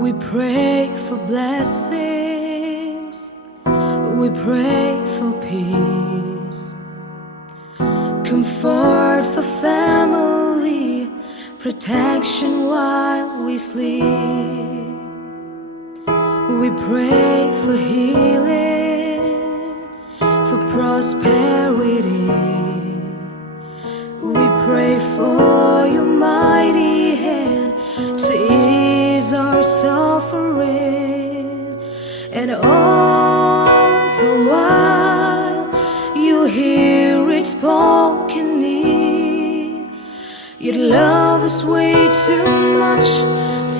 We pray for blessings, we pray for peace, comfort for family, protection while we sleep. We pray for healing, for prosperity. We pray for your mighty hand to ease our suffering, and all the while you hear each spoken need. You love us way too much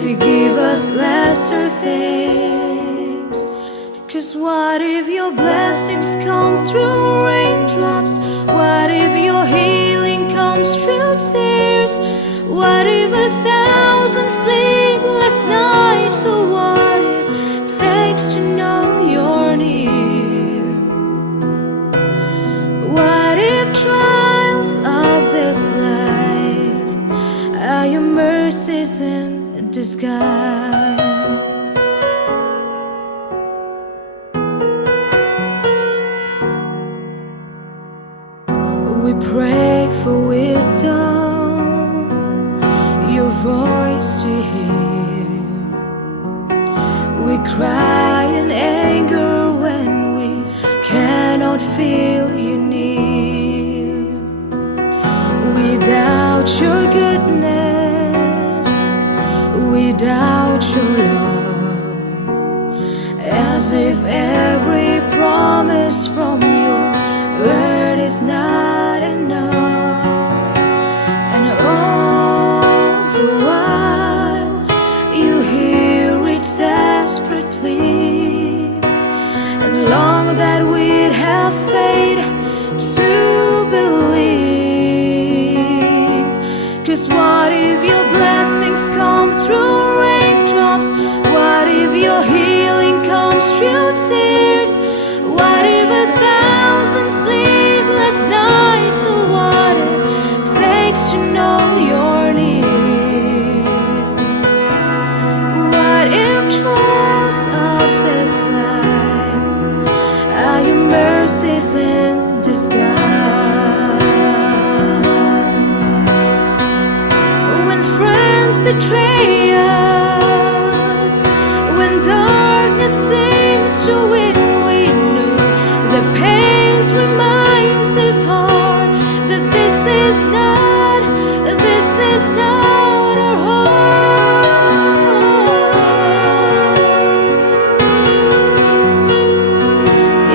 to give us lesser things. 'Cause what if your blessings come through raindrops? What if your healing comes through tears? What if 1,000 sleepless nights are what it takes to know you're near? What if trials of this life are your mercies in disguise? We pray for wisdom, your voice to hear. We cry in anger when we cannot feel you near. We doubt your goodness, we doubt your love, as if every promise from your word is not enough. And all the while you hear its desperate plea, and long that we'd have faith to believe. 'Cause what if your blessings come through raindrops? What if your healing comes through tears? What if 1,000 sleepless nights are what it takes to know you're near? What if trials of this life are your mercies in disguise? When friends betray us, when darkness seems to win, we know the pains reminds his heart that this is not our home.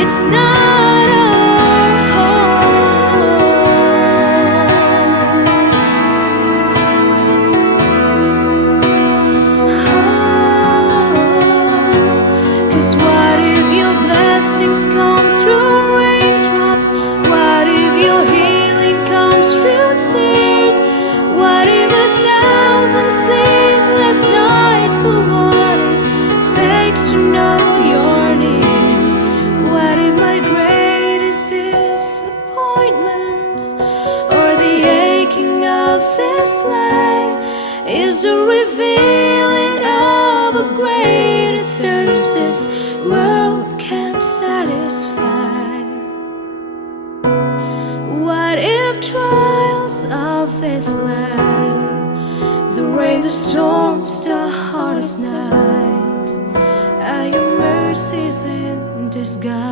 It's not our home. 'Cause what if your blessings come through raindrops? What if your healing comes through tears? What if 1,000 sleepless nights are what it takes to know you're near? What if my greatest disappointments or the aching of this life is the revealing of a greater thirst this world can't satisfy? What if trials of this life, the rain, the storms, the hardest nights, are your mercies in disguise?